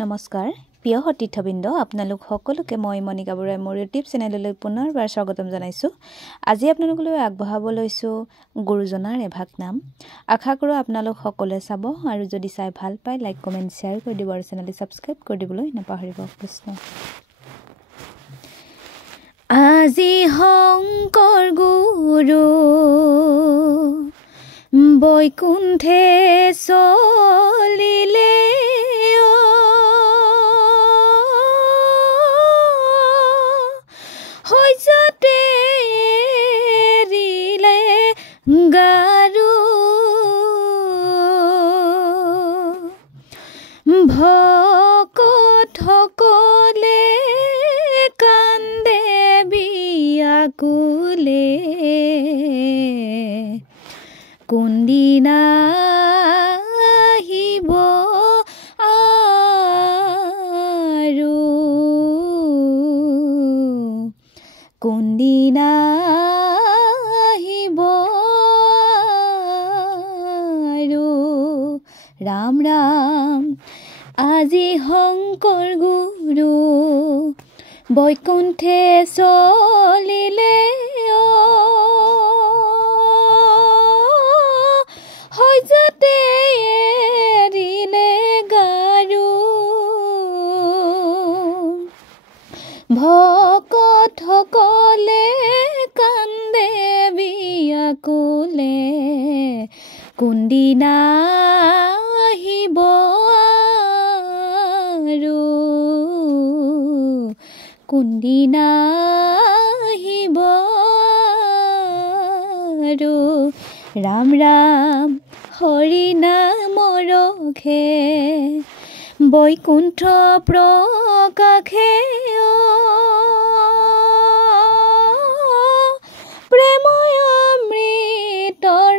নমস্কাৰ প্ৰিয় সতীৰ্থবৃন্দ আপোনালোক সকলোকে মই মনিকা বৰুৱাই মোৰ ইউটিউব চেনেললৈ পুনৰবাৰ স্বাগতম জনাইছো। আজি আপোনালোকলৈ আগবঢ়াব লৈছো গুৰুজনাৰ এভাগ নাম। আশা কৰোঁ আপোনালোক সকলোৱে চাব আৰু যদি চাই ভাল পায় লাইক কমেন্ট শেয়াৰ কৰি দিব আৰু চেনেলটো সাবস্ক্ৰাইব কৰি দিবলৈ নাপাহৰিব। কৃষ্ণ। আজি শংকৰ গুৰু বৈকুণ্ঠে চলিলে গাৰু ভকতসকলে কান্দে বিয়াকুলে কোনদিনা আহিব আৰু কোনদিনা ৰাম ৰাম। আজি শংকৰ গুৰু বৈকুণ্ঠে চলিলে সজতে এৰিলে গাৰু ভকতসকলে কান্দে বিয়াকুলে কোনদিনা আহিব আৰু কোনদিনা আহিব আৰু ৰাম ৰাম হৰি নামৰ ঘে বৈকুণ্ঠ প্ৰকাশে প্ৰেময় অমৃতৰ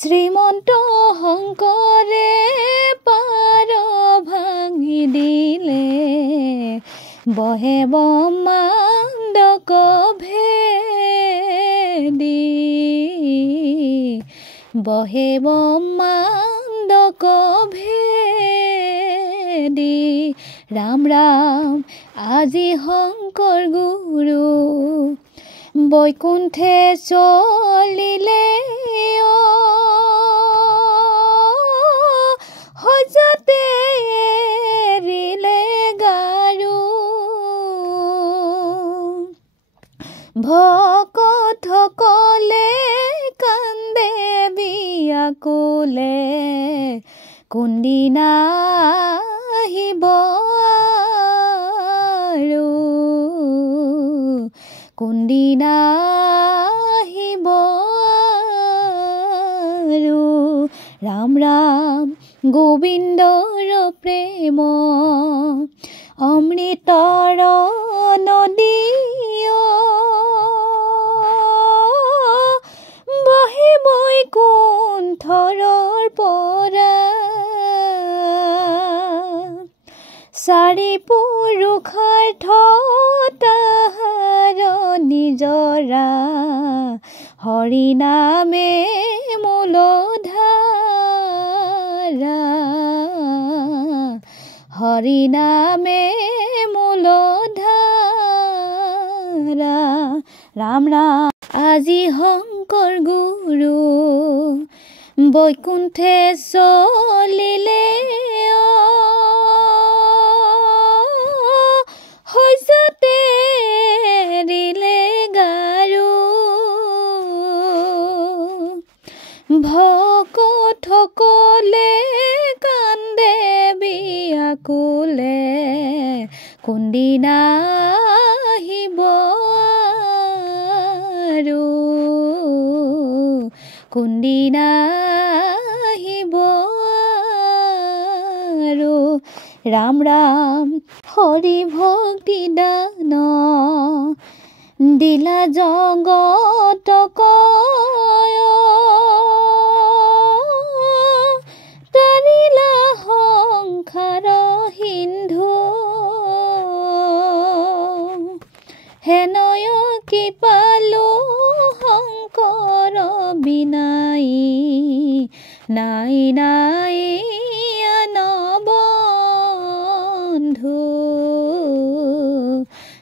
শ্ৰীমন্ত শংকৰে পাৰ ভাঙি দিলে বহে ব্ৰহ্মাণ্ডক ভেদি বহে ব্ৰহ্মাণ্ডক ভেদি ৰাম ৰাম। আজি শংকৰ গুৰু বৈকুণ্ঠে চলিলে সজতে এৰিলে গাৰু ভকতসকলে কান্দে বিয়াকুলে কোনদিনা আহিব আৰু কোনদিনা আহিব আৰু ৰাম ৰাম। গোবিন্দৰ প্ৰেম অমৃতৰ নদী বহে বৈকুণ্ঠৰ পৰা চাৰি পুৰুষাৰ্থ তাহাৰ নিজৰা হৰি নামে মূলধাৰা হৰি নামে মূলধাৰা ৰাম ৰাম। আজি শংকৰ গুৰু বৈকুণ্ঠে চলিলে সজতে এৰিলে গাৰু ভকতসকলে কান্দে বিয়াকুলে কোনদিনা আহিব আৰু কোনদিনা আহিব আৰু ৰাম ৰাম। হৰি ভক্তি দান দিলা জগতক তাৰিলা সংসাৰ সিন্ধু হেনয় কি পালো শংকৰ বিনাই নাই নাই আন বন্ধু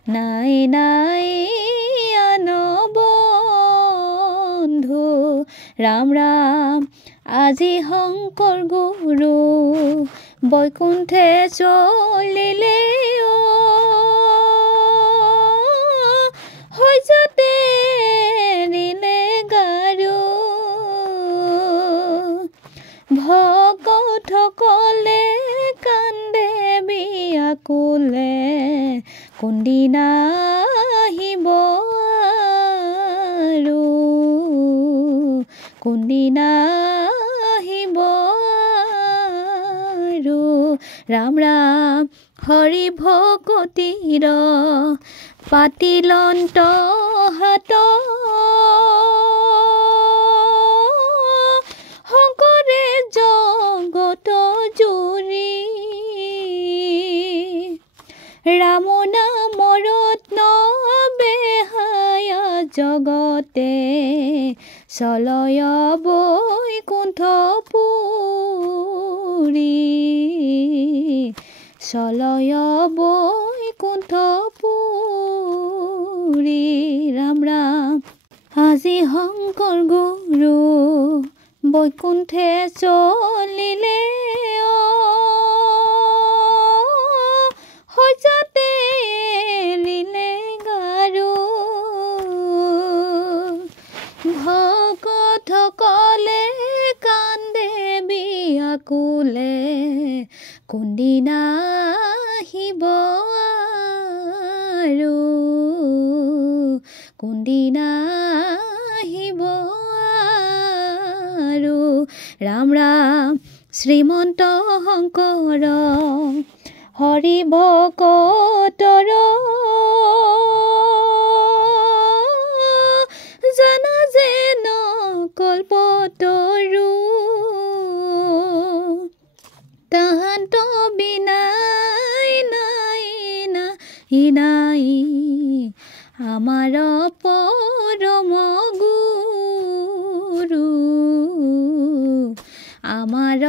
নাই নাই আন বন্ধু ৰাম ৰাম আজি শংকৰ গুৰু বৈকুণ্ঠে চলিলে হৈজতে ৰিলে গাৰু ভকতসকলে কান্দে বিয়াকুলে কোনদিনা আহিব আৰু কোনদিনা আহিব আৰু ৰাম ৰাম হৰি ভকতিৰ পাতিলন্ত হাত শংকৰে জগত জুৰি ৰাম নাম ৰত্ন বেহায়া জগতে চলয় বৈকুণ্ঠপুৰী চলয় বৈকুণ্ঠপুৰী ৰাম ৰাম আজি শংকৰ গুৰু বৈকুণ্ঠে চলিলে হৈজতে ৰিলে গাৰু ভকতসকলে কান্দে বিয়াকুলে কোনদিনা আহিব আৰু কোনদিনা আহিব আৰু ৰাম ৰাম শ্ৰীমন্ত শংকৰ হৰি ভকতৰ জানা যেন কল্পতৰু তাহান্ত বিনাই নাই নাই নাই আমাৰ পৰম গুৰু আমাৰ